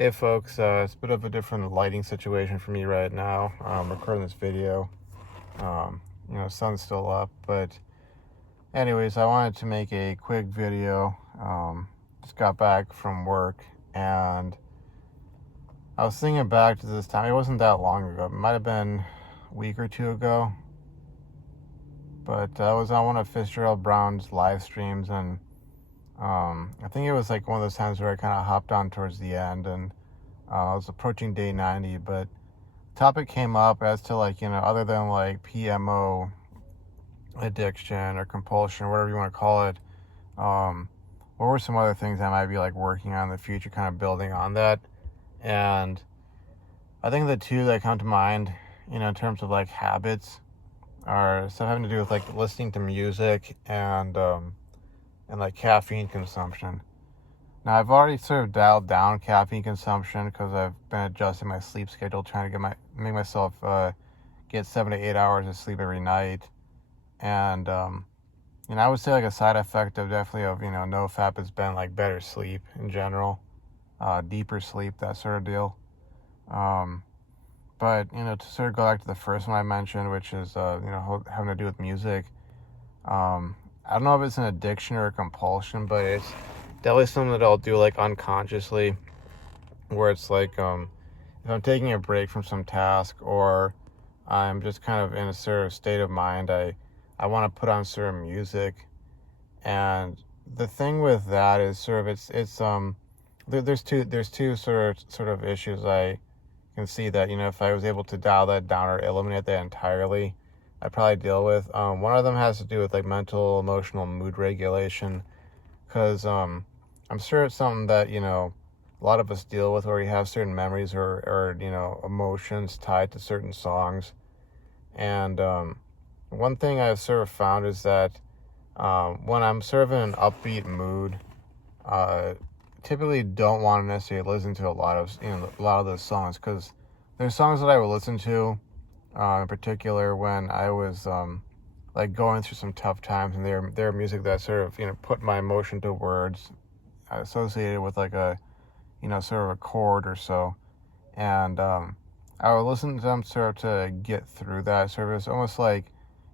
Hey folks, it's a bit of a different lighting situation for me right now. I'm recording this video. Sun's still up, but anyways, I wanted to make a quick video. Just got back from work and I was thinking back to this time. It wasn't that long ago. It might have been a week or two ago, but I was on one of Fitzgerald Brown's live streams, and I think it was like one of those times where I kind of hopped on towards the end, and I was approaching day 90, but topic came up as to other than like PMO addiction or compulsion or whatever you want to call it, what were some other things I might be like working on in the future, kind of building on that. And I think the two that come to mind, in terms of like habits, are stuff having to do with like listening to music and like caffeine consumption. Now, I've already sort of dialed down caffeine consumption because I've been adjusting my sleep schedule, trying to make myself get 7 to 8 hours of sleep every night. And I would say like a side effect of Nofap has been like better sleep in general, deeper sleep, that sort of deal. But to sort of go back to the first one I mentioned, which is having to do with music. I don't know if it's an addiction or a compulsion, but it's definitely something that I'll do like unconsciously, where it's like if I'm taking a break from some task, or I'm just kind of in a sort of state of mind, I want to put on certain music. And the thing with that is sort of there's two sort of issues I can see that if I was able to dial that down or eliminate that entirely, I'd probably deal with. One of them has to do with like mental, emotional, mood regulation, because I'm sure it's something that a lot of us deal with, where we have certain memories or emotions tied to certain songs. And one thing I've sort of found is that when I'm sort of in an upbeat mood, typically don't want to necessarily listen to a lot of those songs, because there's songs that I would listen to in particular when I was like going through some tough times, and they're music that sort of put my emotion to words, associated with like a sort of a chord or so. And I would listen to them sort of to get through that. Sort of, it's almost like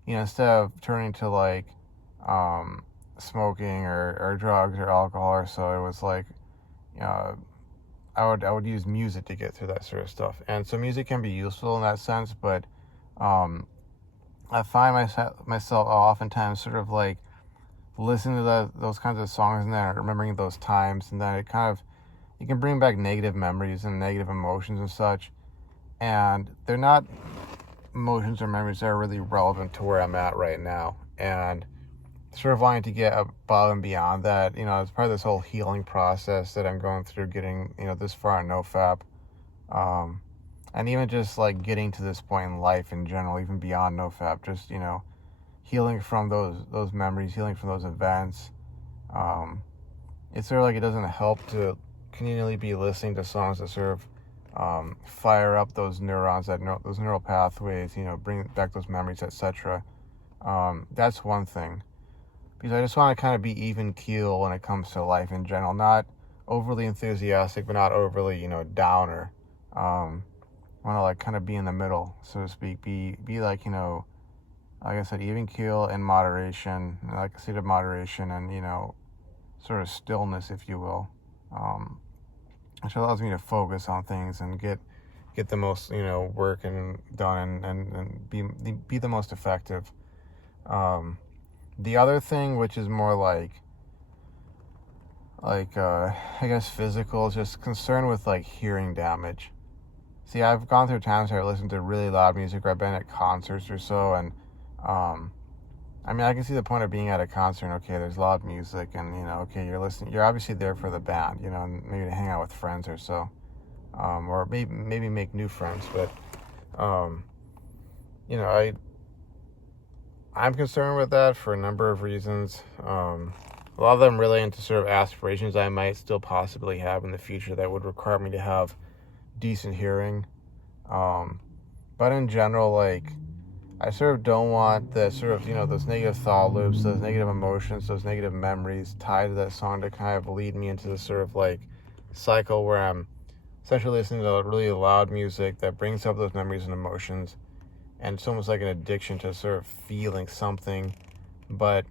instead of turning to like smoking or drugs or alcohol or so, it was like I would use music to get through that sort of stuff. And so music can be useful in that sense, but I find myself oftentimes sort of like listening to those kinds of songs and then remembering those times, and then it can bring back negative memories and negative emotions and such. And they're not emotions or memories that are really relevant to where I'm at right now. And sort of wanting to get above and beyond that, as part of this whole healing process that I'm going through, getting, this far on Nofap. And even just like getting to this point in life in general, even beyond Nofap, just, healing from those memories, healing from those events. It's sort of like it doesn't help to continually be listening to songs that sort of fire up those neurons, those neural pathways, bring back those memories, etc. That's one thing. Because I just want to kind of be even keel when it comes to life in general. Not overly enthusiastic, but not overly, downer. Want to like kind of be in the middle, so to speak. Be like, like I said, even keel in moderation, like a state of moderation, and, sort of stillness, if you will. Which allows me to focus on things and get the most, work and done, and be the most effective. The other thing, which is more like I guess physical, is just concerned with like hearing damage. See, I've gone through times where I listen to really loud music, or I've been at concerts or so, and I mean, I can see the point of being at a concert, and okay, there's loud music, and okay, you're obviously there for the band, and maybe to hang out with friends or so, or maybe make new friends, but I'm concerned with that for a number of reasons. A lot of them relate into sort of aspirations I might still possibly have in the future that would require me to have decent hearing. But in general, like, I sort of don't want the sort of, those negative thought loops, those negative emotions, those negative memories tied to that song to kind of lead me into this sort of like cycle where I'm essentially listening to really loud music that brings up those memories and emotions. And it's almost like an addiction to sort of feeling something, but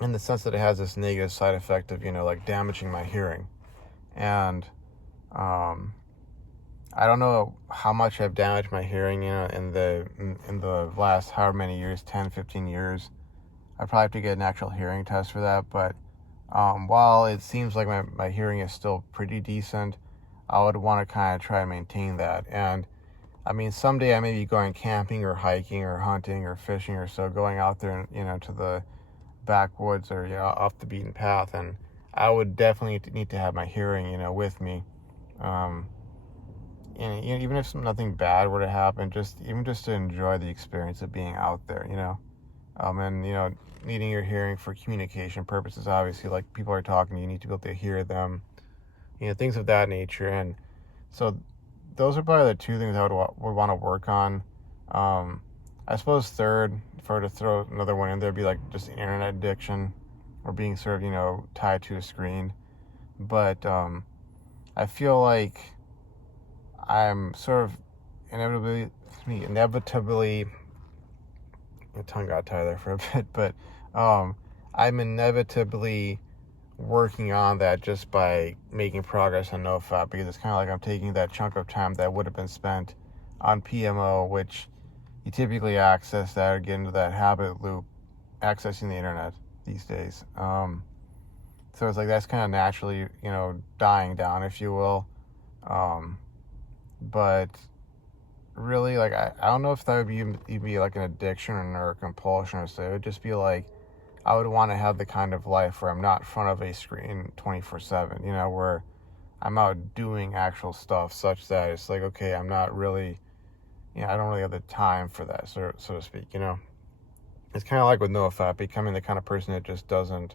in the sense that it has this negative side effect of, like damaging my hearing. And um, I don't know how much I've damaged my hearing, in the last however many years, 10, 15 years. I probably have to get an actual hearing test for that, but while it seems like my hearing is still pretty decent, I would want to kind of try and maintain that. And I mean, someday I may be going camping or hiking or hunting or fishing or so, going out there, to the backwoods or, off the beaten path. And I would definitely need to have my hearing, with me. Um, and even if nothing bad were to happen, just to enjoy the experience of being out there, and needing your hearing for communication purposes. Obviously, like people are talking, you need to be able to hear them, things of that nature. And so those are probably the two things I would want to work on. I suppose third, if I were to throw another one in there, would be like just internet addiction, or being sort of tied to a screen. But I feel like I'm sort of inevitably, my tongue got tied there for a bit, but I'm inevitably working on that just by making progress on Nofap, because it's kind of like I'm taking that chunk of time that would have been spent on PMO, which you typically access that or get into that habit loop, accessing the internet these days. So it's like that's kind of naturally, dying down, if you will. But really, like, I don't know if that would be like an addiction or a compulsion or so. It would just be like, I would want to have the kind of life where I'm not in front of a screen 24/7, where I'm out doing actual stuff, such that it's like, okay, I'm not really, I don't really have the time for that, so to speak, It's kind of like with Nofap, becoming the kind of person that just doesn't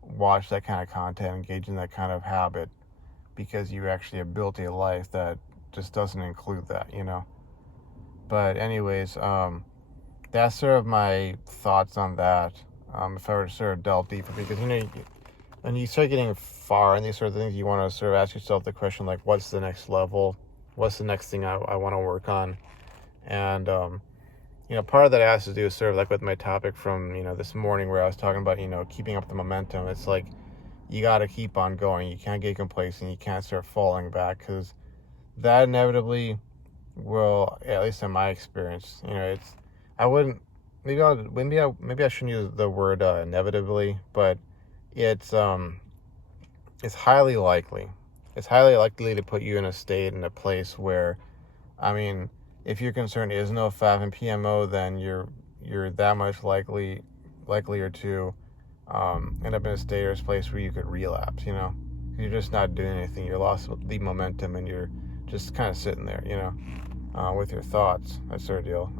watch that kind of content, engage in that kind of habit, because you actually have built a life that just doesn't include that, But anyways, that's sort of my thoughts on that. If I were to sort of delve deeper, because when you start getting far in these sort of things, you want to sort of ask yourself the question, like, what's the next level? What's the next thing I want to work on? And part of that has to do sort of like with my topic from this morning, where I was talking about keeping up the momentum. It's like you got to keep on going. You can't get complacent. You can't start falling back, because that inevitably will, at least in my experience, it's, I wouldn't, maybe I shouldn't use the word inevitably, but it's highly likely. It's highly likely to put you in a place where, I mean, if your concern is Nofap and PMO, then you're that much likelier to end up in a state or a place where you could relapse. You're just not doing anything. You're lost the momentum, and you're just kind of sitting there, with your thoughts, that sort of deal.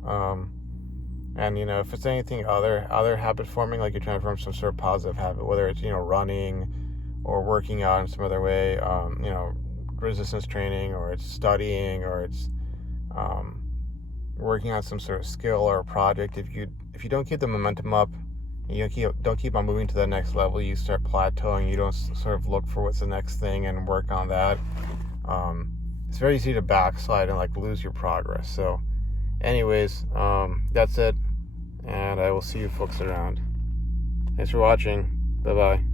And if it's anything other habit forming, like you're trying to form some sort of positive habit, whether it's running or working out in some other way, resistance training, or it's studying, or it's working on some sort of skill or project. If you don't keep the momentum up, you don't keep on moving to the next level, you start plateauing. You don't sort of look for what's the next thing and work on that. It's very easy to backslide and like lose your progress. So anyways, that's it, and I will see you folks around. Thanks for watching. Bye bye.